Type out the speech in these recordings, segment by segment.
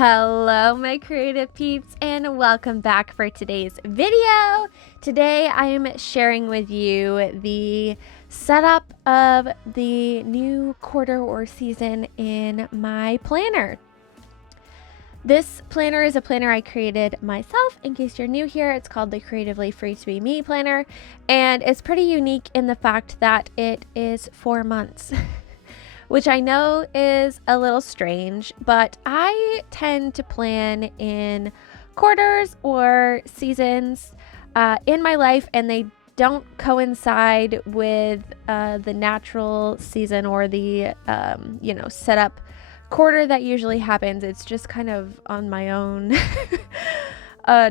Hello, my creative peeps, and welcome back for today's video. Today I am sharing with you the setup of the new quarter or season in my planner. This planner is a planner I created myself. In case you're new here, it's called the CreativelyFree2bMe Planner, and it's pretty unique in the fact that it is 4 months. Which I know is a little strange, but I tend to plan in quarters or seasons in my life, and they don't coincide with the natural season or the setup quarter that usually happens. It's just kind of on my own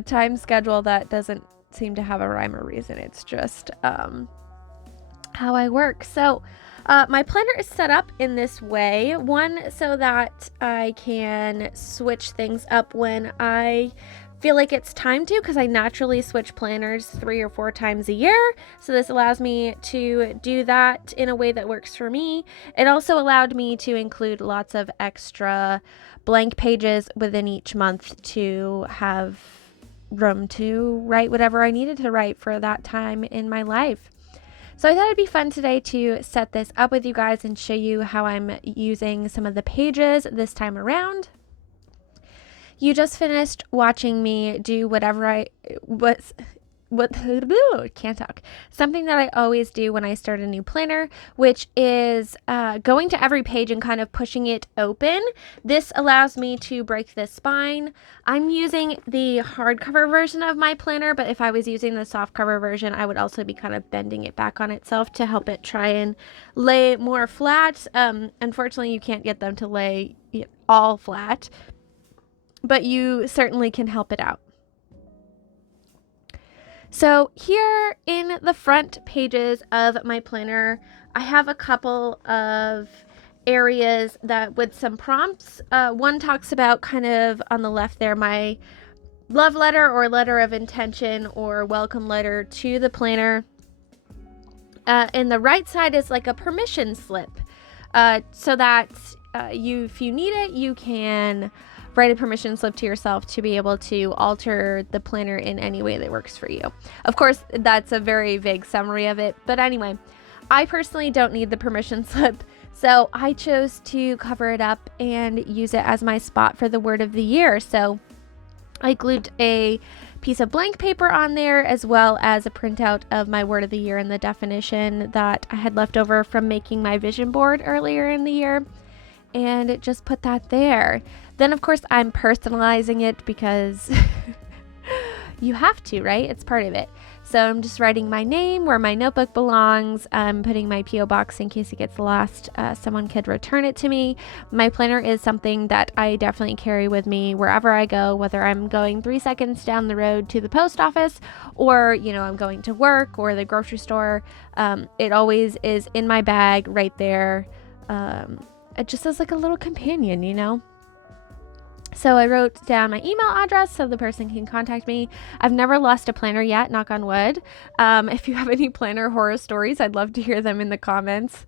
time schedule that doesn't seem to have a rhyme or reason. It's just how I work. So my planner is set up in this way, one, so that I can switch things up when I feel like it's time to, because I naturally switch planners 3 or 4 times a year. So this allows me to do that in a way that works for me. It also allowed me to include lots of extra blank pages within each month to have room to write whatever I needed to write for that time in my life. So I thought it'd be fun today to set this up with you guys and show you how I'm using some of the pages this time around. You just finished watching me do can't talk. Something that I always do when I start a new planner, which is going to every page and kind of pushing it open. This allows me to break the spine. I'm using the hardcover version of my planner, but if I was using the softcover version, I would also be kind of bending it back on itself to help it try and lay more flat. Unfortunately, you can't get them to lay all flat, but you certainly can help it out. So here in the front pages of my planner, I have a couple of areas that with some prompts. One talks about, kind of on the left there, my love letter or letter of intention or welcome letter to the planner. And the right side is like a permission slip, so that if you need it, you can write a permission slip to yourself to be able to alter the planner in any way that works for you. Of course, that's a very vague summary of it, but anyway, I personally don't need the permission slip, so I chose to cover it up and use it as my spot for the word of the year. So I glued a piece of blank paper on there, as well as a printout of my word of the year and the definition that I had left over from making my vision board earlier in the year, and just put that there. Then, of course, I'm personalizing it because you have to, right? It's part of it. So I'm just writing my name where my notebook belongs. I'm putting my P.O. box in case it gets lost. Someone could return it to me. My planner is something that I definitely carry with me wherever I go, whether I'm going 3 seconds down the road to the post office or, I'm going to work or the grocery store. It always is in my bag right there. It just as like a little companion, So I wrote down my email address so the person can contact me. I've never lost a planner yet, knock on wood. If you have any planner horror stories, I'd love to hear them in the comments.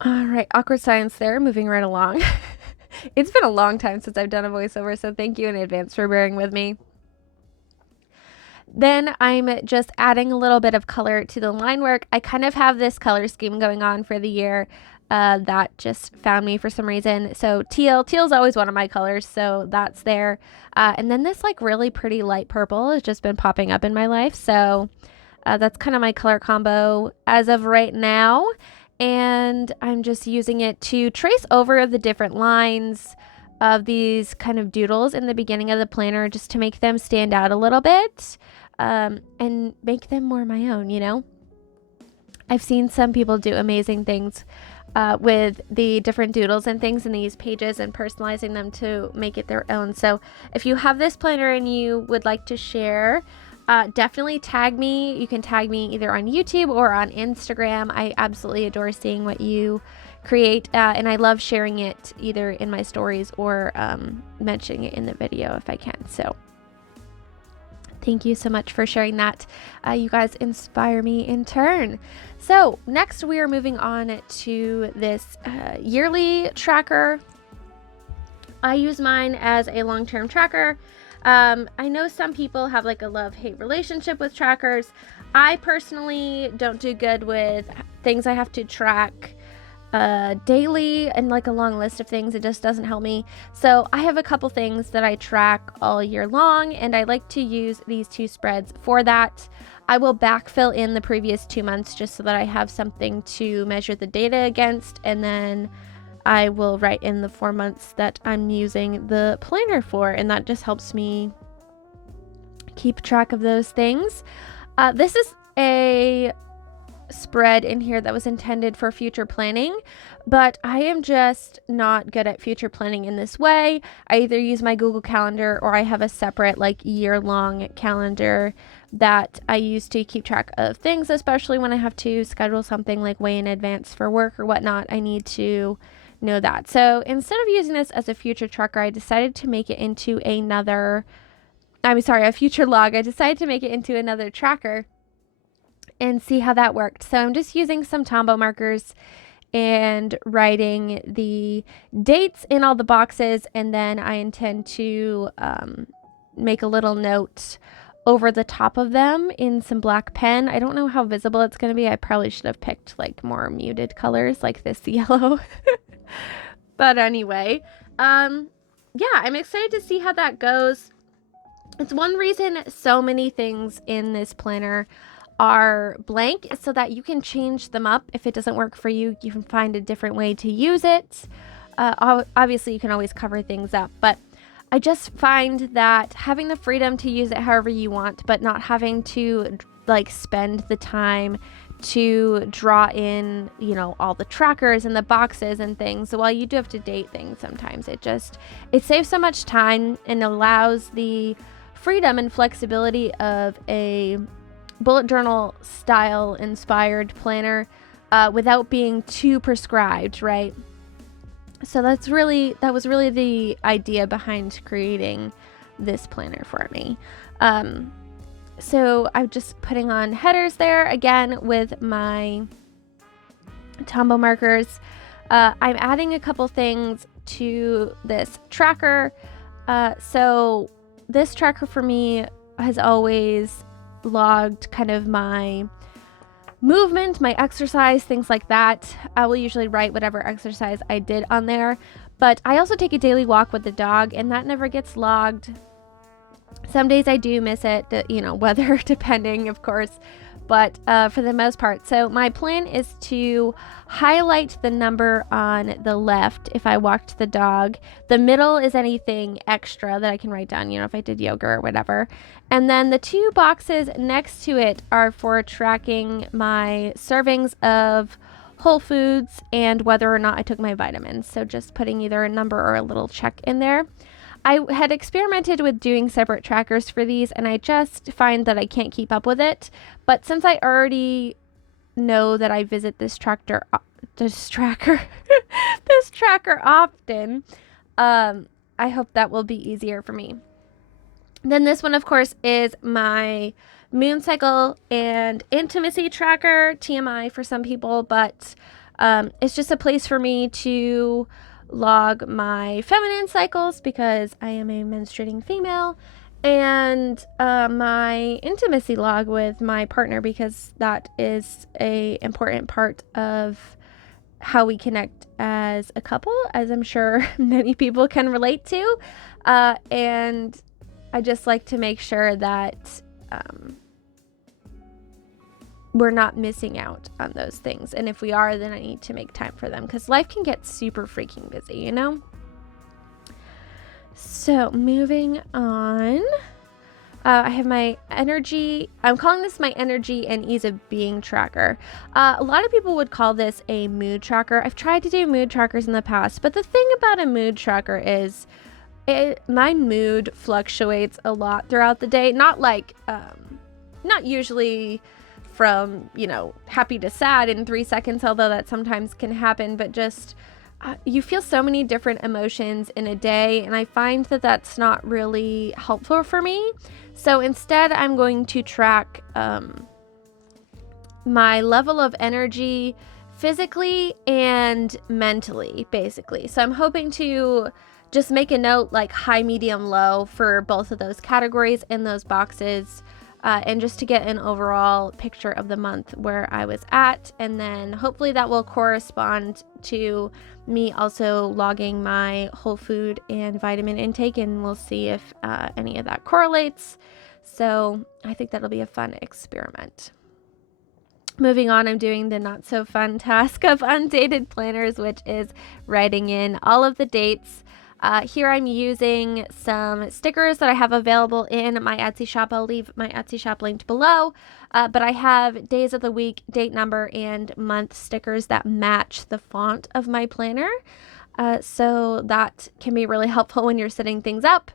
All right, awkward silence there, moving right along. It's been a long time since I've done a voiceover, so thank you in advance for bearing with me. Then I'm just adding a little bit of color to the line work. I kind of have this color scheme going on for the year that just found me for some reason. So teal's always one of my colors, so that's there. And then this like really pretty light purple has just been popping up in my life. So that's kind of my color combo as of right now. And I'm just using it to trace over the different lines of these kind of doodles in the beginning of the planner, just to make them stand out a little bit and make them more my own, I've seen some people do amazing things with the different doodles and things in these pages and personalizing them to make it their own. So if you have this planner and you would like to share, definitely tag me. You can tag me either on YouTube or on Instagram. I absolutely adore seeing what you create, and I love sharing it either in my stories or mentioning it in the video if I can. So Thank you so much for sharing that. You guys inspire me in turn. So next we are moving on to this yearly tracker. I use mine as a long-term tracker. I know some people have like a love-hate relationship with trackers. I personally don't do good with things I have to track daily and like a long list of things. It just doesn't help me. So I have a couple things that I track all year long, and I like to use these two spreads for that. I will backfill in the previous 2 months just so that I have something to measure the data against, and then I will write in the 4 months that I'm using the planner for, and that just helps me keep track of those things. This is a spread in here that was intended for future planning, but I am just not good at future planning in this way. I either use my Google Calendar or I have a separate like year-long calendar that I use to keep track of things, especially when I have to schedule something like way in advance for work or whatnot. I need to know that. So instead of using this as a future tracker, I decided to make it into a future log. I decided to make it into another tracker and see how that worked. So I'm just using some Tombow markers and writing the dates in all the boxes, and then I intend to make a little note over the top of them in some black pen. I don't know how visible it's going to be. I probably should have picked like more muted colors like this yellow. But anyway, yeah, I'm excited to see how that goes. It's one reason so many things in this planner are blank, so that you can change them up. If it doesn't work for you, you can find a different way to use it. Obviously, you can always cover things up, but I just find that having the freedom to use it however you want, but not having to like spend the time to draw in, you know, all the trackers and the boxes and things. So while you do have to date things sometimes, it saves so much time and allows the freedom and flexibility of a bullet journal style inspired planner without being too prescribed, right? So that was really the idea behind creating this planner for me. So I'm just putting on headers there again with my Tombow markers. I'm adding a couple things to this tracker. So this tracker for me has always logged kind of my movement, my exercise, things like that. I will usually write whatever exercise I did on there, but I also take a daily walk with the dog, and that never gets logged. Some days I do miss it, weather depending, of course, but for the most part. So my plan is to highlight the number on the left if I walked the dog. The middle is anything extra that I can write down, if I did yoga or whatever. And then the two boxes next to it are for tracking my servings of whole foods and whether or not I took my vitamins. So just putting either a number or a little check in there. I had experimented with doing separate trackers for these, and I just find that I can't keep up with it. But since I already know that I visit this tracker often, I hope that will be easier for me. Then this one, of course, is my moon cycle and intimacy tracker, TMI for some people, but it's just a place for me to log my feminine cycles because I am a menstruating female, and my intimacy log with my partner because that is a important part of how we connect as a couple, as I'm sure many people can relate to, and I just like to make sure that we're not missing out on those things. And if we are, then I need to make time for them because life can get super freaking busy, So moving on, I have my energy. I'm calling this my energy and ease of being tracker. A lot of people would call this a mood tracker. I've tried to do mood trackers in the past, but the thing about a mood tracker is my mood fluctuates a lot throughout the day. Not usually from, happy to sad in 3 seconds, although that sometimes can happen, but just you feel so many different emotions in a day, and I find that that's not really helpful for me. So instead, I'm going to track my level of energy physically and mentally, basically. So I'm hoping to just make a note like high, medium, low for both of those categories in those boxes. And just to get an overall picture of the month where I was at. And then hopefully that will correspond to me also logging my whole food and vitamin intake, and we'll see if any of that correlates. So I think that'll be a fun experiment. Moving on, I'm doing the not so fun task of undated planners, which is writing in all of the dates. Here I'm using some stickers that I have available in my Etsy shop. I'll leave my Etsy shop linked below, but I have days of the week, date number, and month stickers that match the font of my planner. So that can be really helpful when you're setting things up.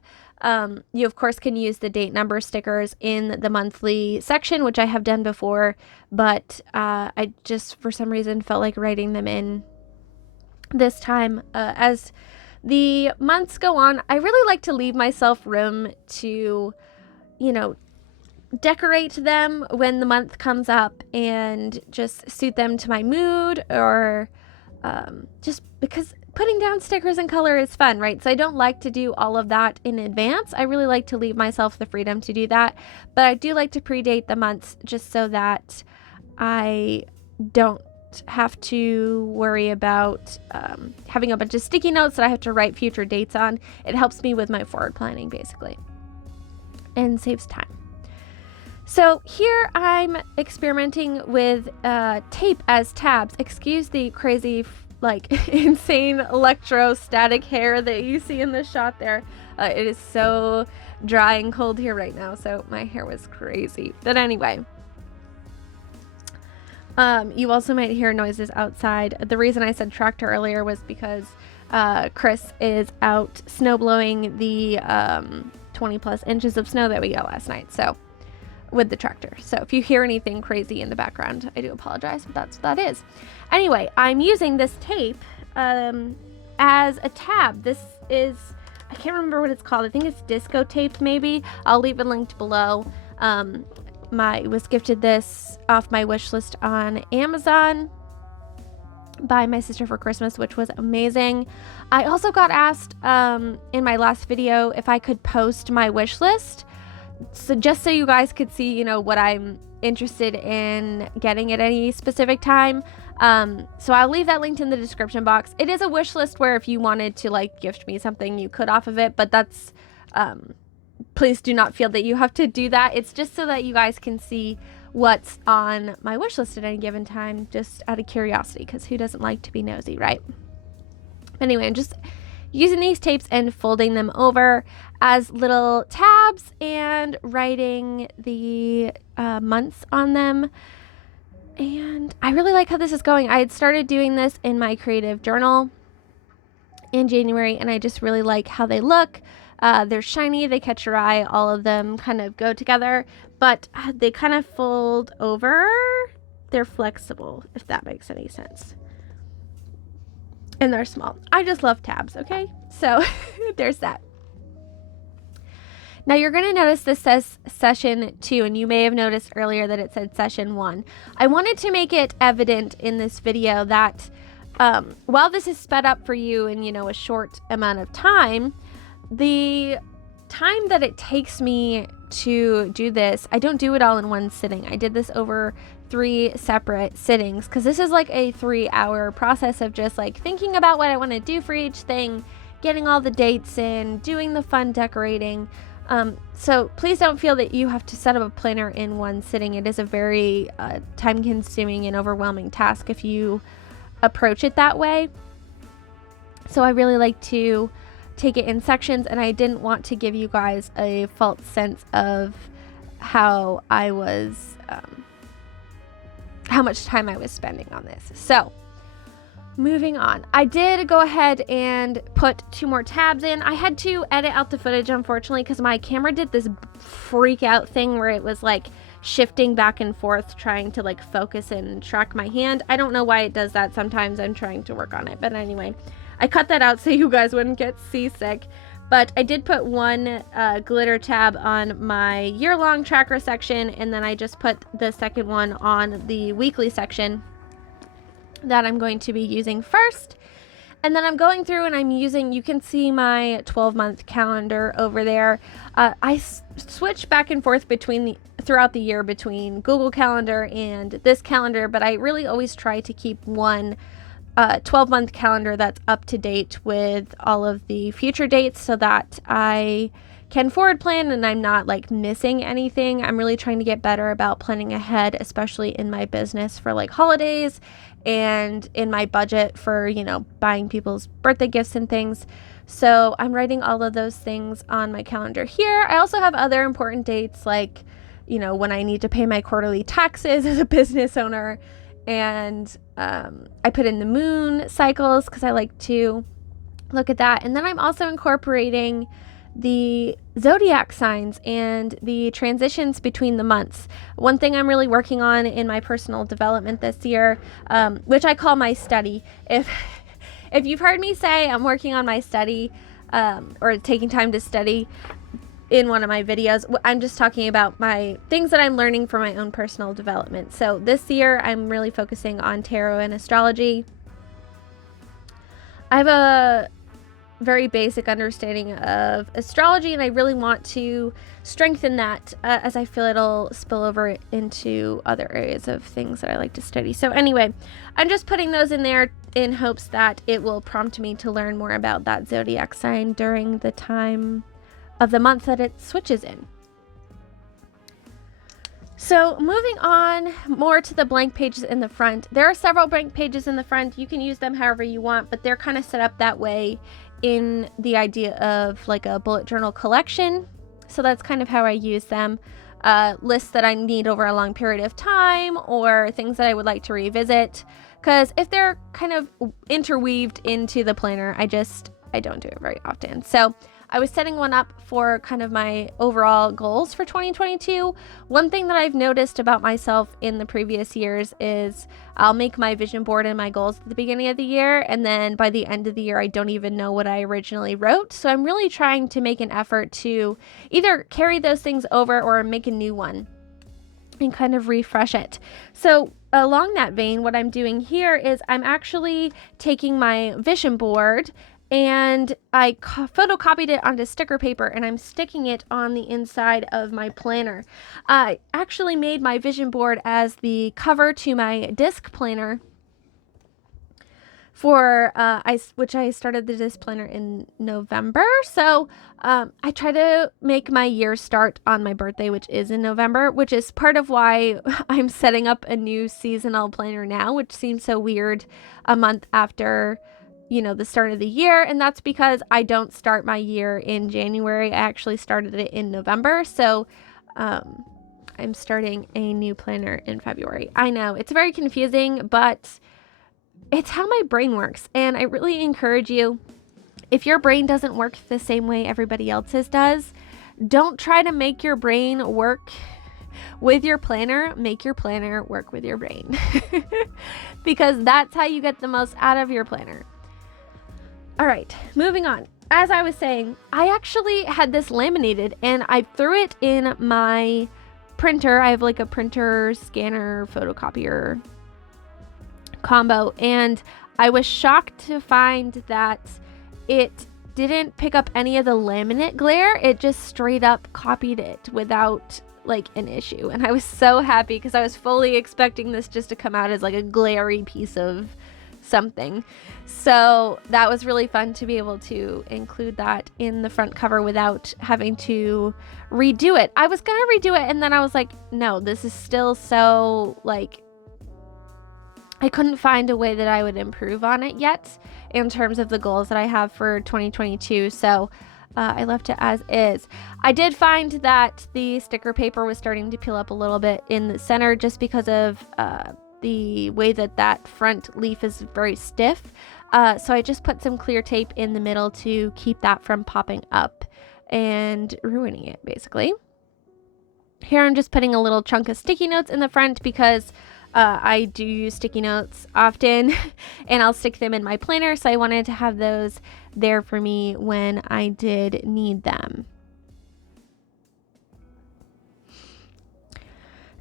You of course can use the date number stickers in the monthly section, which I have done before, but I just for some reason felt like writing them in this time. As the months go on, I really like to leave myself room to, decorate them when the month comes up and just suit them to my mood, or just because putting down stickers and color is fun, right? So I don't like to do all of that in advance. I really like to leave myself the freedom to do that, but I do like to predate the months just so that I don't have to worry about having a bunch of sticky notes that I have to write future dates on. It helps me with my forward planning, basically, and saves time. So here I'm experimenting with tape as tabs. Excuse the crazy, insane electrostatic hair that you see in the shot there. It is so dry and cold here right now, so my hair was crazy. But anyway, you also might hear noises outside. The reason I said tractor earlier was because Chris is out snow blowing the 20 plus inches of snow that we got last night, so with the tractor. So if you hear anything crazy in the background, I do apologize, but that's what that is. Anyway, I'm using this tape as a tab. This is, I can't remember what it's called. I think it's disco tape, maybe. I'll leave it linked below. Was gifted this off my wish list on Amazon by my sister for Christmas, which was amazing. I also got asked in my last video if I could post my wish list, so just so you guys could see, what I'm interested in getting at any specific time. So I'll leave that linked in the description box. It is a wish list where if you wanted to gift me something, you could off of it, but that's please do not feel that you have to do that. It's just so that you guys can see what's on my wish list at any given time, just out of curiosity, because who doesn't like to be nosy, right? Anyway, I'm just using these tapes and folding them over as little tabs and writing the months on them. And I really like how this is going. I had started doing this in my creative journal in January, and I just really like how they look. They're shiny, they catch your eye, all of them kind of go together, but they kind of fold over. They're flexible, if that makes any sense. And they're small. I just love tabs, okay? So there's that. Now you're going to notice this says session 2, and you may have noticed earlier that it said session 1. I wanted to make it evident in this video that while this is sped up for you in, a short amount of time, the time that it takes me to do this, I don't do it all in one sitting. I did this over 3 separate sittings because this is like a 3-hour process of just thinking about what I want to do for each thing, getting all the dates in, doing the fun decorating. So please don't feel that you have to set up a planner in one sitting. It is a very time-consuming and overwhelming task if you approach it that way. So I really like to take it in sections, and I didn't want to give you guys a false sense of how I was, how much time I was spending on this. So Moving on. I did go ahead and put 2 more tabs in. I had to edit out the footage, unfortunately, because my camera did this freak out thing where it was like shifting back and forth, trying to like focus and track my hand. I don't know why it does that sometimes. I'm trying to work on it. But anyway, I cut that out so you guys wouldn't get seasick. But I did put 1 glitter tab on my year-long tracker section, and then I just put the second one on the weekly section that I'm going to be using first. And then I'm going through and I'm using, you can see my 12-month calendar over there. I switch back and forth throughout the year between Google Calendar and this calendar, but I really always try to keep one 12-month calendar that's up to date with all of the future dates so that I can forward plan and I'm not like missing anything. I'm really trying to get better about planning ahead, especially in my business for like holidays and in my budget for, you know, buying people's birthday gifts and things. So I'm writing all of those things on my calendar here. I also have other important dates like, you know, when I need to pay my quarterly taxes as a business owner. And I put in the moon cycles because I like to look at that. And then I'm also incorporating the zodiac signs and the transitions between the months. One thing I'm really working on in my personal development this year, which I call my study. If you've heard me say I'm working on my study or taking time to study in one of my videos, I'm just talking about my things that I'm learning for my own personal development. So this year I'm really focusing on tarot and astrology. I have a very basic understanding of astrology and I really want to strengthen that as I feel it'll spill over into other areas of things that I like to study. So anyway, I'm just putting those in there in hopes that it will prompt me to learn more about that zodiac sign during the time of the month that it switches in. So moving on more to the blank pages in the front. There are several blank pages in the front. You can use them however you want, but they're kind of set up that way in the idea of like a bullet journal collection. So that's kind of how I use them. Lists that I need over a long period of time or things that I would like to revisit. Because if they're kind of interweaved into the planner, I don't do it very often. So I was setting one up for kind of my overall goals for 2022. One thing that I've noticed about myself in the previous years is I'll make my vision board and my goals at the beginning of the year, and then by the end of the year, I don't even know what I originally wrote. So I'm really trying to make an effort to either carry those things over or make a new one and kind of refresh it. So along that vein, what I'm doing here is I'm actually taking my vision board and I photocopied it onto sticker paper and I'm sticking it on the inside of my planner. I actually made my vision board as the cover to my disc planner for which I started the disc planner in November. So I try to make my year start on my birthday, which is in November, which is part of why I'm setting up a new seasonal planner now, which seems so weird a month after, you know, the start of the year. And that's because I don't start my year in January. I actually started it in November. So I'm starting a new planner in February. I know it's very confusing, but it's how my brain works. And I really encourage you, if your brain doesn't work the same way everybody else's does, don't try to make your brain work with your planner. Make your planner work with your brain because that's how you get the most out of your planner. All right, moving on. As I was saying, I actually had this laminated and I threw it in my printer. I have like a printer, scanner, photocopier combo, and I was shocked to find that it didn't pick up any of the laminate glare. It just straight up copied it without like an issue. And I was so happy because I was fully expecting this just to come out as like a glary piece of something. So that was really fun to be able to include that in the front cover without having to redo it. I was gonna redo it and then I was like, no, this is still so like, I couldn't find a way that I would improve on it yet in terms of the goals that I have for 2022. So I left it as is. I did find that the sticker paper was starting to peel up a little bit in the center just because of the way that front leaf is very stiff. So I just put some clear tape in the middle to keep that from popping up and ruining it, basically. Here I'm just putting a little chunk of sticky notes in the front because I do use sticky notes often and I'll stick them in my planner, so I wanted to have those there for me when I did need them.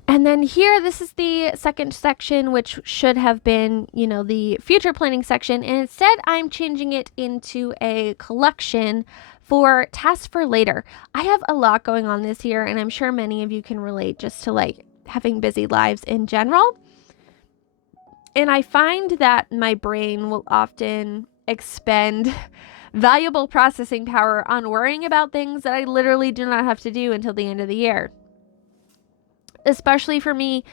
And then here, this is the second section, which should have been, you know, the future planning section. And instead, I'm changing it into a collection for tasks for later. I have a lot going on this year, and I'm sure many of you can relate just to like having busy lives in general. And I find that my brain will often expend valuable processing power on worrying about things that I literally do not have to do until the end of the year. Especially for me,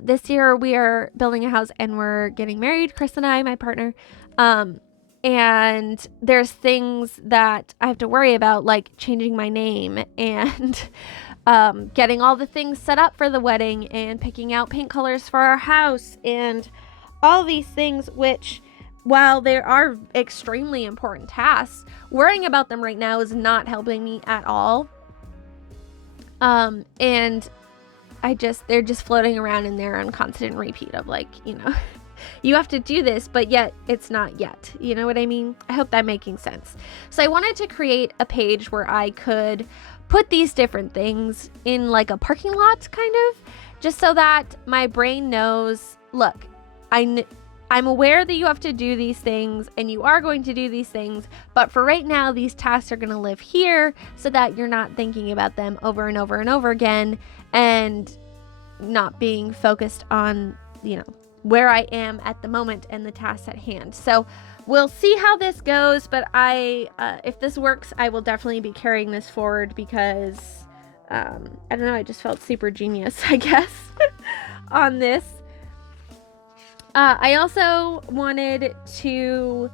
this year we are building a house and we're getting married, Chris and I, my partner. And there's things that I have to worry about, like changing my name and getting all the things set up for the wedding and picking out paint colors for our house and all these things, which, while they are extremely important tasks, worrying about them right now is not helping me at all. And they're just floating around in there on constant repeat of like, you know, you have to do this, but yet it's not yet. You know what I mean? I hope that's making sense. So I wanted to create a page where I could put these different things in like a parking lot, kind of, just so that my brain knows, look, I'm aware that you have to do these things and you are going to do these things, but for right now, these tasks are going to live here so that you're not thinking about them over and over and over again and not being focused on, you know, where I am at the moment and the tasks at hand. So we'll see how this goes, but if this works, I will definitely be carrying this forward because, I don't know, I just felt super genius, I guess, on this. I also wanted to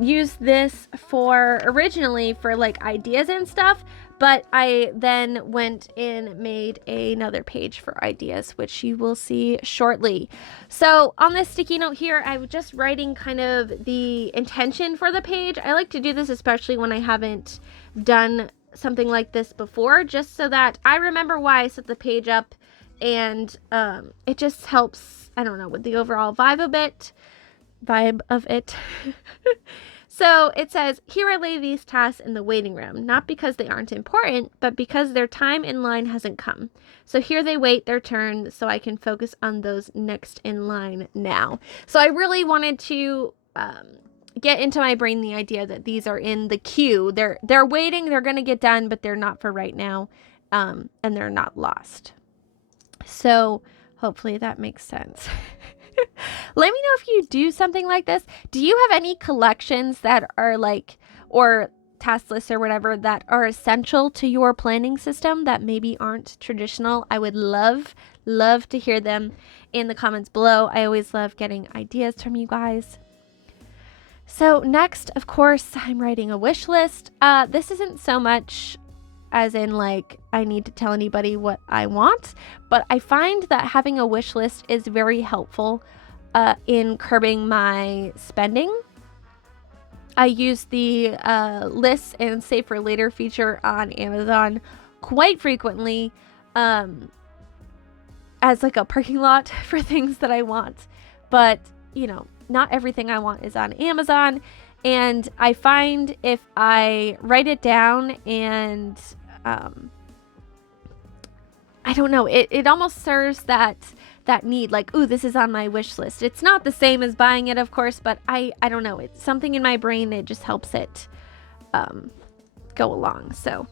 use this originally for like ideas and stuff, but I then went and made another page for ideas, which you will see shortly. So on this sticky note here, I'm just writing kind of the intention for the page. I like to do this especially when I haven't done something like this before, just so that I remember why I set the page up. And it just helps, I don't know, with the overall vibe of it. So it says, here I lay these tasks in the waiting room, not because they aren't important, but because their time in line hasn't come. So here they wait their turn so I can focus on those next in line now. So I really wanted to get into my brain the idea that these are in the queue. They're waiting, they're going to get done, but they're not for right now, and they're not lost. So hopefully that makes sense. Let me know if you do something like this. Do you have any collections that are like, or task lists or whatever, that are essential to your planning system that maybe aren't traditional? I would love to hear them in the comments below. I always love getting ideas from you guys. So next, of course, I'm writing a wish list. This isn't so much as in like I need to tell anybody what I want, but I find that having a wish list is very helpful in curbing my spending. I use the lists and save for later feature on Amazon quite frequently as like a parking lot for things that I want, but you know, not everything I want is on Amazon. And I find if I write it down and I don't know, it almost serves that need, like, ooh, this is on my wish list. It's not the same as buying it, of course, but I don't know, it's something in my brain, it just helps it go along. So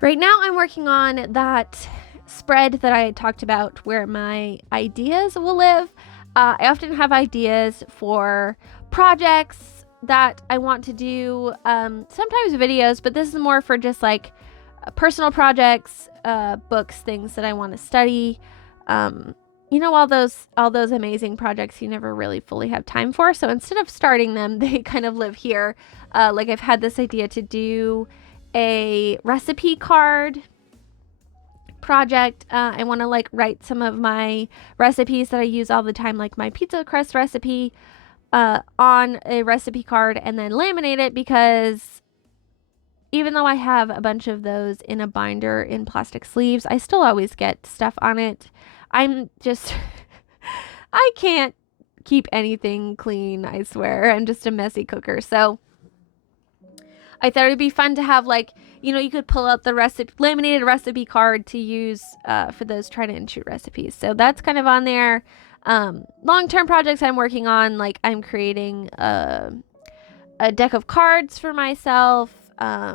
right now I'm working on that spread that I talked about where my ideas will live. I often have ideas for projects that I want to do, sometimes videos, but this is more for just like personal projects, books, things that I want to study, you know, all those amazing projects you never really fully have time for. So instead of starting them, they kind of live here. Like I've had this idea to do a recipe card project. I want to like write some of my recipes that I use all the time, like my pizza crust recipe, on a recipe card and then laminate it, because even though I have a bunch of those in a binder in plastic sleeves, I still always get stuff on it. I'm just, I can't keep anything clean, I swear. I'm just a messy cooker. So I thought it'd be fun to have, like, you know, you could pull out the laminated recipe card to use for those try and shoot recipes. So that's kind of on there. Long-term projects I'm working on, like I'm creating a deck of cards for myself,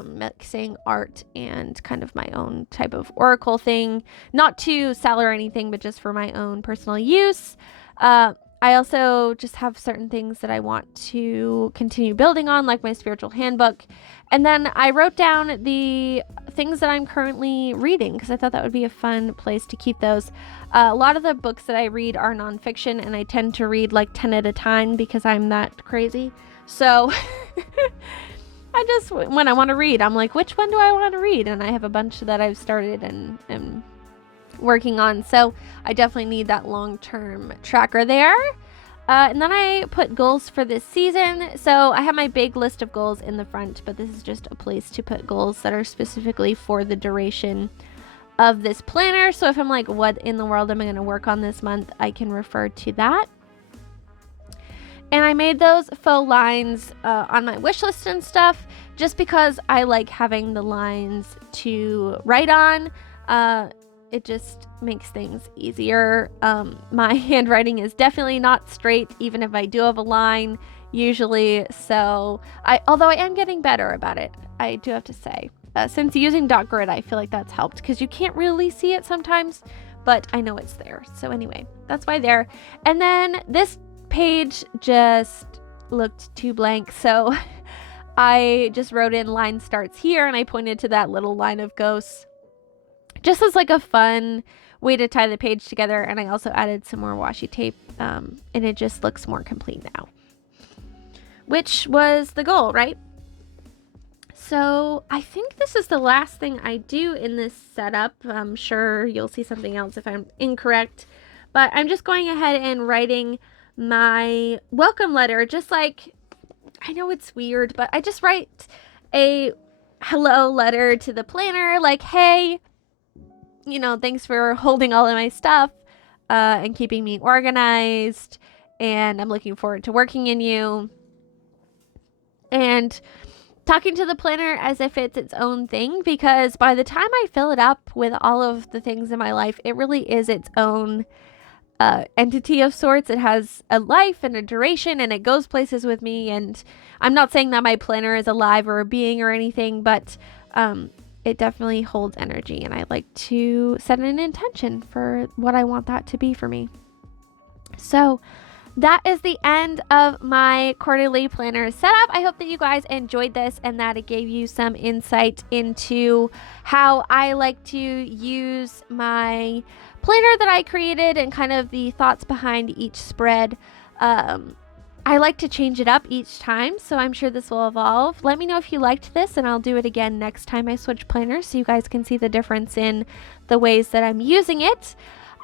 mixing art and kind of my own type of oracle thing, not to sell or anything, but just for my own personal use. I also just have certain things that I want to continue building on, like my spiritual handbook. And then I wrote down the things that I'm currently reading, because I thought that would be a fun place to keep those. A lot of the books that I read are nonfiction, and I tend to read like 10 at a time because I'm that crazy. So I just, when I want to read, I'm like, which one do I want to read? And I have a bunch that I've started and am working on. So I definitely need that long-term tracker there. And then I put goals for this season. So I have my big list of goals in the front, but this is just a place to put goals that are specifically for the duration of this planner. So if I'm like, what in the world am I going to work on this month, I can refer to that. And I made those faux lines on my wish list and stuff, just because I like having the lines to write on. It just makes things easier. My handwriting is definitely not straight, even if I do have a line usually. So although I am getting better about it, I do have to say, since using dot grid, I feel like that's helped, because you can't really see it sometimes, but I know it's there. So anyway, that's why there. And then this page just looked too blank, so I just wrote in line starts here, and I pointed to that little line of ghosts just as like a fun way to tie the page together. And I also added some more washi tape, and it just looks more complete now, which was the goal, right? So I think this is the last thing I do in this setup. I'm sure you'll see something else if I'm incorrect, but I'm just going ahead and writing my welcome letter. Just like, I know it's weird, but I just write a hello letter to the planner, like, hey, you know, thanks for holding all of my stuff and keeping me organized, and I'm looking forward to working in you. And talking to the planner as if it's its own thing, because by the time I fill it up with all of the things in my life, it really is its own entity of sorts. It has a life and a duration, and it goes places with me. And I'm not saying that my planner is alive or a being or anything, but it definitely holds energy, and I like to set an intention for what I want that to be for me. So that is the end of my quarterly planner setup. I hope that you guys enjoyed this and that it gave you some insight into how I like to use my planner that I created and kind of the thoughts behind each spread. I like to change it up each time, so I'm sure this will evolve. Let me know if you liked this, and I'll do it again next time I switch planners so you guys can see the difference in the ways that I'm using it.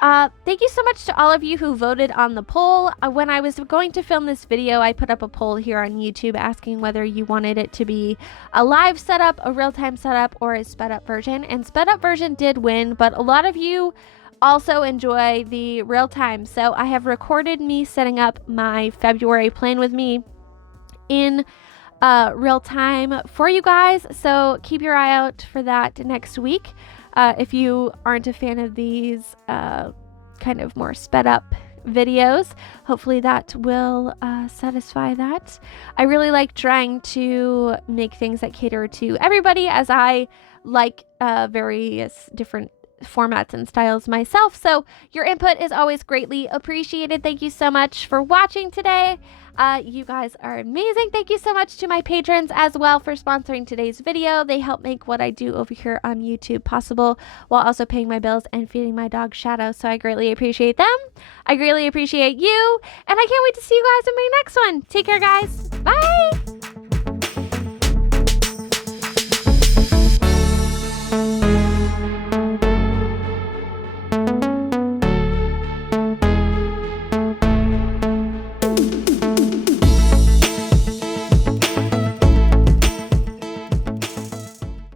Thank you so much to all of you who voted on the poll. When I was going to film this video, I put up a poll here on YouTube asking whether you wanted it to be a live setup, a real-time setup, or a sped-up version, and sped-up version did win, but a lot of you also enjoy the real time. So I have recorded me setting up my February plan with me in real time for you guys. So keep your eye out for that next week. If you aren't a fan of these kind of more sped up videos, hopefully that will satisfy that. I really like trying to make things that cater to everybody, as I like various different formats and styles myself. So your input is always greatly appreciated. Thank you so much for watching today. You guys are amazing. Thank you so much to my patrons as well for sponsoring today's video. They help make what I do over here on YouTube possible, while also paying my bills and feeding my dog Shadow. So I greatly appreciate them. I greatly appreciate you, and I can't wait to see you guys in my next one. Take care, guys. Bye.